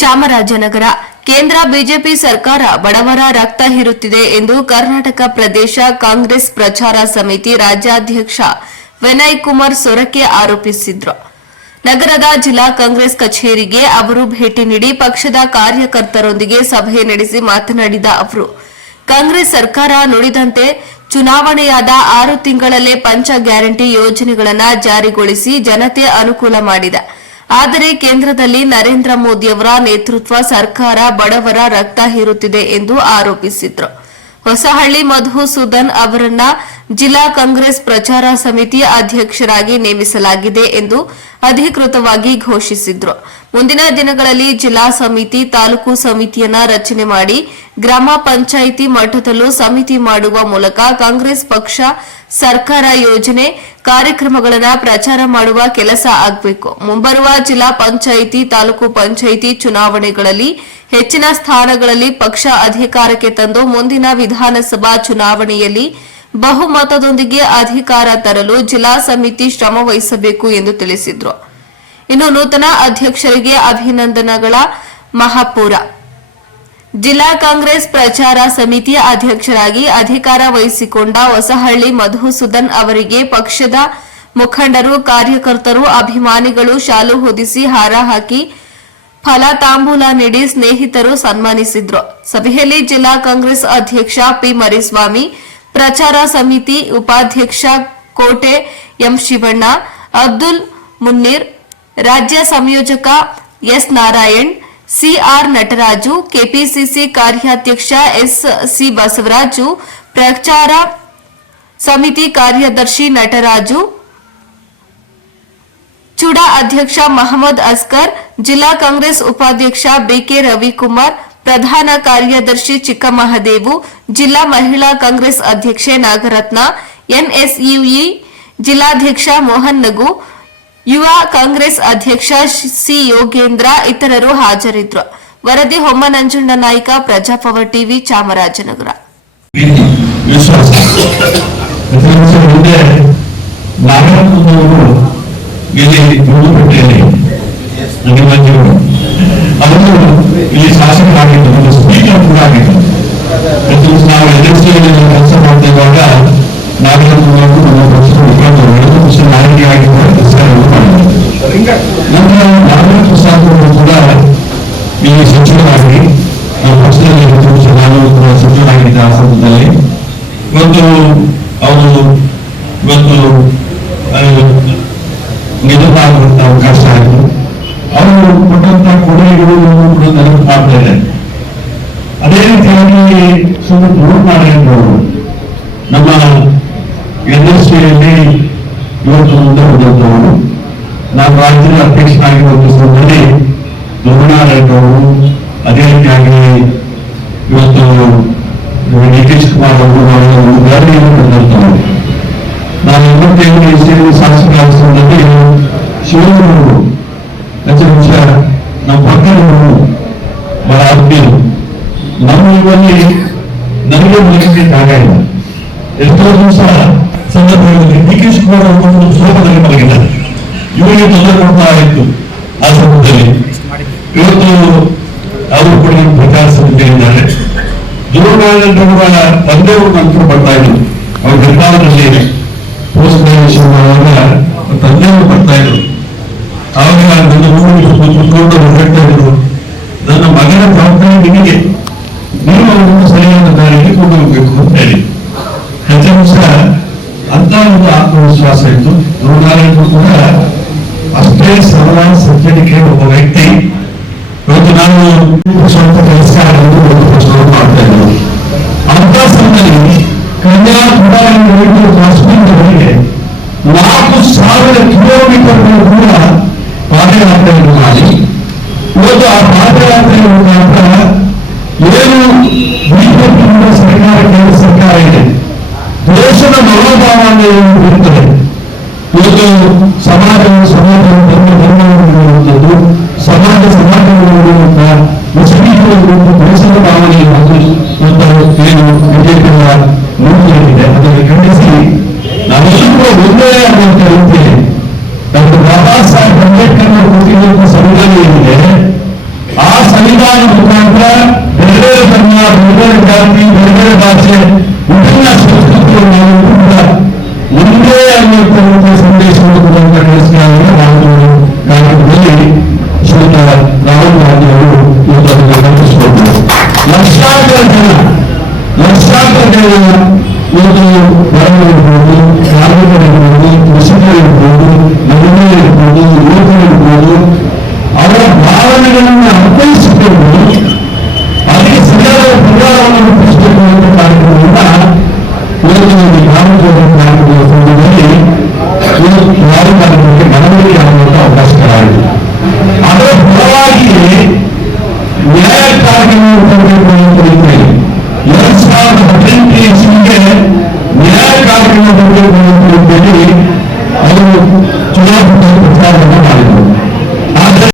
ಚಾಮರಾಜನಗರ ಕೇಂದ್ರ ಬಿಜೆಪಿ ಸರ್ಕಾರ ಬಡವರ ರಕ್ತ ಹೀರುತ್ತಿದೆ ಎಂದು ಕರ್ನಾಟಕ ಪ್ರದೇಶ ಕಾಂಗ್ರೆಸ್ ಪ್ರಚಾರ ಸಮಿತಿ ರಾಜ್ಯಾಧ್ಯಕ್ಷ ವಿನಯ್ ಕುಮಾರ್ ಸೊರಕೆ ಆರೋಪಿಸಿದರು. ನಗರದ ಜಿಲ್ಲಾ ಕಾಂಗ್ರೆಸ್ ಕಚೇರಿಗೆ ಅವರು ಭೇಟಿ ನೀಡಿ ಪಕ್ಷದ ಕಾರ್ಯಕರ್ತರೊಂದಿಗೆ ಸಭೆ ನಡೆಸಿ ಮಾತನಾಡಿದ ಅವರು, ಕಾಂಗ್ರೆಸ್ ಸರ್ಕಾರ ನುಡಿದಂತೆ ಚುನಾವಣೆಯಾದ 6 ತಿಂಗಳಲ್ಲೇ ಪಂಚ ಗ್ಯಾರಂಟಿ ಯೋಜನೆಗಳನ್ನು ಜಾರಿಗೊಳಿಸಿ ಜನತೆ ಅನುಕೂಲ ಮಾಡಿದೆ. ಆದರೆ ಕೇಂದ್ರದಲ್ಲಿ ನರೇಂದ್ರ ಮೋದಿಯವರ ನೇತೃತ್ವ ಸರ್ಕಾರ ಬಡವರ ರಕ್ತ ಹೀರುತ್ತಿದೆ ಎಂದು ಆರೋಪಿಸಿದರು. ಹೊಸಹಳ್ಳಿ ಮಧುಸೂದನ್ ಅವರನ್ನ ಜಿಲ್ಲಾ ಕಾಂಗ್ರೆಸ್ ಪ್ರಚಾರ ಸಮಿತಿ ಅಧ್ಯಕ್ಷರಾಗಿ ನೇಮಿಸಲಾಗಿದೆ ಎಂದು ಅಧಿಕೃತವಾಗಿ ಘೋಷಿಸಿದರು. ಮುಂದಿನ ದಿನಗಳಲ್ಲಿ ಜಿಲ್ಲಾ ಸಮಿತಿ, ತಾಲೂಕು ಸಮಿತಿಯನ್ನ ರಚನೆ ಮಾಡಿ ಗ್ರಾಮ ಪಂಚಾಯಿತಿ ಮಟ್ಟದಲ್ಲೂ ಸಮಿತಿ ಮಾಡುವ ಮೂಲಕ ಕಾಂಗ್ರೆಸ್ ಪಕ್ಷ ಸರ್ಕಾರ ಯೋಜನೆ ಕಾರ್ಯಕ್ರಮಗಳನ್ನು ಪ್ರಚಾರ ಮಾಡುವ ಕೆಲಸ ಆಗಬೇಕು. ಮುಂಬರುವ ಜಿಲ್ಲಾ ಪಂಚಾಯಿತಿ, ತಾಲೂಕು ಪಂಚಾಯಿತಿ ಚುನಾವಣೆಗಳಲ್ಲಿ ಹೆಚ್ಚಿನ ಸ್ಥಾನಗಳಲ್ಲಿ ಪಕ್ಷ ಅಧಿಕಾರಕ್ಕೆ ತಂದು ಮುಂದಿನ ವಿಧಾನಸಭಾ ಚುನಾವಣೆಯಲ್ಲಿ ಬಹುಮತದೊಂದಿಗೆ ಅಧಿಕಾರ ತರಲು ಜಿಲ್ಲಾ ಸಮಿತಿ ಶ್ರಮ ವಹಿಸಬೇಕು ಎಂದು ತಿಳಿಸಿದರು. ಇನ್ನು ನೂತನ ಅಧ್ಯಕ್ಷರಿಗೆ ಅಭಿನಂದನೆಗಳ ಮಹಾಪೂರ. ಜಿಲ್ಲಾ ಕಾಂಗ್ರೆಸ್ ಪ್ರಚಾರ ಸಮಿತಿ ಅಧ್ಯಕ್ಷರಾಗಿ ಅಧಿಕಾರ ವಹಿಸಿಕೊಂಡ ಹೊಸಹಳ್ಳಿ ಮಧುಸೂದನ್ ಅವರಿಗೆ ಪಕ್ಷದ ಮುಖಂಡರು, ಕಾರ್ಯಕರ್ತರು, ಅಭಿಮಾನಿಗಳು ಶಾಲು ಹೊದಿಸಿ ಹಾರ ಹಾಕಿ ಫಲತಾಂಬೂಲ ನೀಡಿ ಸ್ನೇಹಿತರು ಸನ್ಮಾನಿಸಿದ್ರು. ಸಭೆಯಲ್ಲಿ ಜಿಲ್ಲಾ ಕಾಂಗ್ರೆಸ್ ಅಧ್ಯಕ್ಷ ಪಿ ಮರಿಸ್ವಾಮಿ, ಪ್ರಚಾರ ಸಮಿತಿ ಉಪಾಧ್ಯಕ್ಷ ಕೋಟೆ ಎಂ ಶಿವಣ್ಣ, ಅಬ್ದುಲ್ ಮುನ್ನೀರ್, ರಾಜ್ಯ ಸಂಯೋಜಕ S Narayan, CR Nataraju, KPCC ಕಾರ್ಯಾಧ್ಯಕ್ಷ ಎಸ್.ಸಿ. ಬಸವರಾಜು, ಪ್ರಚಾರ ಸಮಿತಿ ಕಾರ್ಯದರ್ಶಿ ನಟರಾಜು, ಚುಡಾ ಅಧ್ಯಕ್ಷ ಮಹಮ್ಮದ್ ಅಸ್ಕರ್, ಜಿಲ್ಲಾ ಕಾಂಗ್ರೆಸ್ ಉಪಾಧ್ಯಕ್ಷ ಬಿಕೆ ರವಿಕುಮಾರ್, ಪ್ರಧಾನ ಕಾರ್ಯದರ್ಶಿ ಚಿಕ್ಕಮಹದೇವು, ಜಿಲ್ಲಾ ಮಹಿಳಾ ಕಾಂಗ್ರೆಸ್ ಅಧ್ಯಕ್ಷೆ ನಾಗರತ್ನ, ಎನ್ಎಸ್ಯುಇ ಜಿಲ್ಲಾಧ್ಯಕ್ಷ ಮೋಹನ್ ನಗು, ಯುವ ಕಾಂಗ್ರೆಸ್ ಅಧ್ಯಕ್ಷ ಸಿ ಯೋಗೇಂದ್ರ ಇತರರು ಹಾಜರಿದ್ದರು. ವರದಿ ಹೊಮ್ಮ ನಂಜುಂಡ ನಾಯ್ಕ, ಪ್ರಜಾಪವರ್ ಟಿವಿ, ಚಾಮರಾಜನಗರ. ಅವರು ಇಲ್ಲಿ ಶಾಸಕರಾಗಿದ್ದರು, ಸ್ಪೀಕರ್ ಕೂಡ ಆಗಿದ್ದರು. ನಾವು ಎಲ್ಎಸ್ಟಿಯಲ್ಲಿ ಕೆಲಸ ಮಾಡ್ತಾ ಇರುವಾಗ ನಾಗೇಂದ್ರ ನಮ್ಮ ಪಕ್ಷದ ಮುಖಂಡರು 2 ವರ್ಷ ನಾಯಕಿಯಾಗಿದ್ದಾರೆ, ಕೆಲಸಗಳನ್ನು ಮಾಡಿದ್ದಾರೆ. ನಂತರ ನಾಗೇಂದ್ರ ಪ್ರಸಾದ್ ಅವರು ಕೂಡ ಇಲ್ಲಿ ಸಚಿವರಾಗಿ ನಮ್ಮ ಪಕ್ಷದಲ್ಲಿ 2 ವರ್ಷ ನಾನು ಕೂಡ ಸಚಿವರಾಗಿದ್ದ ಆ ಸಂದರ್ಭದಲ್ಲಿ ಇವತ್ತು ನಿಧನ ಆಗುವಂತ ಅವಕಾಶ ಆಯಿತು. ಅವರು ಕೊಟ್ಟಂತಹ ಕೊಡುಗೆಗಳು ಕೂಡ ನೆನಪು ಮಾಡ್ತಾ ಇದೆ. ಅದೇ ರೀತಿಯಾಗಿ ಸುಮ್ಮನೆ ನೋಡ್ಮಾಡಿದ್ರು ನಮ್ಮ ಎನ್ಎಸ್ಟಿಯಲ್ಲಿ ಇವತ್ತು ಮುಂದೆ ಹೋದಂತವರು. ನಾನು ರಾಜ್ಯದ ಅಧ್ಯಕ್ಷನಾಗಿರುವ ಸಂದರ್ಭದಲ್ಲಿ ಧೋರಣಾರವರು, ಅದೇ ರೀತಿಯಾಗಿ ಇವತ್ತು ನಿತೀಶ್ ಕುಮಾರ್ ಅವರು ಗಾಡಿಯನ್ನು ಬಂದಂತವರು. ನಾನು 25 ಸೇರಿ ಶಾಸಕರಾದ ಸಂದರ್ಭದಲ್ಲಿ ಶಿವನವರು ವಿಷಯ ನಮ್ಮ ಪಕ್ಕದವರು ಬಹಳ ಆತ್ಮೀಯರು. ನಮ್ಮ ಇವಲ್ಲಿ ನನಗೆ ಮಲಗಲಿಕ್ಕೆ ಜಾಗ ಇಲ್ಲ. ಎಷ್ಟೋ ದಿವಸ ಸಂದರ್ಭದಲ್ಲಿ ನಿತೀಶ್ ಕುಮಾರ್ ಅವರು ಸೋಪದಲ್ಲಿ ಮಲಗಿದ್ದಾರೆ. ಇವರಿಗೆ ತೊಂದರೆ ಕೊಡ್ತಾ ಇತ್ತು ಆ ಸಂದರ್ಭದಲ್ಲಿ. ಇವತ್ತು ಅವರು ಕೂಡ ಪ್ರಚಾರ ಸಮಿತಿಯಲ್ಲಿದ್ದಾರೆ. ಧ್ರುವನಾರಾಯಣರವರ ತಂದೆಯವರು ನಂತರ ಬರ್ತಾ ಇದ್ರು. ಅವ್ರ ನಿರ್ಮಾಣದಲ್ಲಿ ಪೋಸ್ಟ್ ಗ್ರಾಜುಯೇಷನ್ ಮಾಡುವಾಗ ತಂದೆಯವರು ಬರ್ತಾ ಇದ್ರು. ಆವಾಗ ನನ್ನ ಊರಿಗೆ ಕೂತ್ಕೊಂಡು ಹೇಳ್ತಾ ಇದ್ರು, ನನ್ನ ಮಗನ ಜವಾಬ್ದಾರಿ ನಿಮಗೆ, ನೀವು ಅವರನ್ನು ಸರಿಯಾದ ದಾರಿಗೆ ಕೊಂಡು ಹೋಗ್ಬೇಕು ಅಂತ ಹೇಳಿ. ಹೆಚ್ಚಿನ ದಿವಸ ಅಂತ ಒಂದು ಆತ್ಮವಿಶ್ವಾಸ ಇತ್ತು. ಧ್ರುವನಾರಾಯಣರು ಕೂಡ ಅಷ್ಟೇ ಸರಳ ಸಜ್ಜನಿಕೆ ಒಬ್ಬ ವ್ಯಕ್ತಿ. ಇವತ್ತು ನಾನು ಸ್ವಲ್ಪ ಕೆಲಸ ಮಾಡ್ತಾ ಇದ್ರು. ಅಂತ ಸಮಯದಲ್ಲಿ ಕನ್ಯಾಕುಮಾರಿ ಕಾಶ್ಮೀರದವರೆಗೆ 4,000 ಕಿಲೋಮೀಟರ್ಗಳು ಕೂಡ ಪಾದಯಾತ್ರೆಯನ್ನು ಮಾಡಿ ಇವತ್ತು ಆ ಪಾದಯಾತ್ರೆಯ ಮುಖಾಂತರ ಏನು ಬಿಜೆಪಿ ಸರ್ಕಾರ, ಕೇಂದ್ರ ಸರ್ಕಾರ ಇದೆ, ದೇಶದ ಮನೋಭಾವನೆ ಇರುತ್ತದೆ. ಇವತ್ತು ಸಮಾಜವನ್ನು ಧರ್ಮವನ್ನು ಸಮಾಜವನ್ನು ನೋಡುವಂತ ಮುಸ್ಲಿಮರು ದೇಶದ ಭಾವನೆ ಇವತ್ತು ಏನು ಬಿಜೆಪಿಯ ನೀತಿಯಾಗಿದೆ, ಅದನ್ನು ಖಂಡಿಸಿ ನಾವೆಲ್ಲರೂ ಕೂಡ ಒಂದೇ ಆಗುವಂತ ರೀತಿಯಲ್ಲಿ ಡಾಕ್ಟರ್ ಬಾಬಾ ಸಾಹೇಬ್ ಅಂಬೇಡ್ಕರ್ ಅವರು ಕೊಟ್ಟಿರುವಂತಹ ಸಂವಿಧಾನ ಏನಿದೆ, ಆ ಸಂವಿಧಾನ ಮುಖಾಂತರ ಬೇರೆ ಬೇರೆ ಧರ್ಮ, ಬೇರೆ ಬೇರೆ ಜಾತಿ, ಬೇರೆ ಬೇರೆ ಭಾಷೆ, ವಿಭಿನ್ನ ಸಂಸ್ಕೃತಿಗಳು ನಾವು ಕೂಡ ಒಂದೇ ಅನ್ನುವಂಥ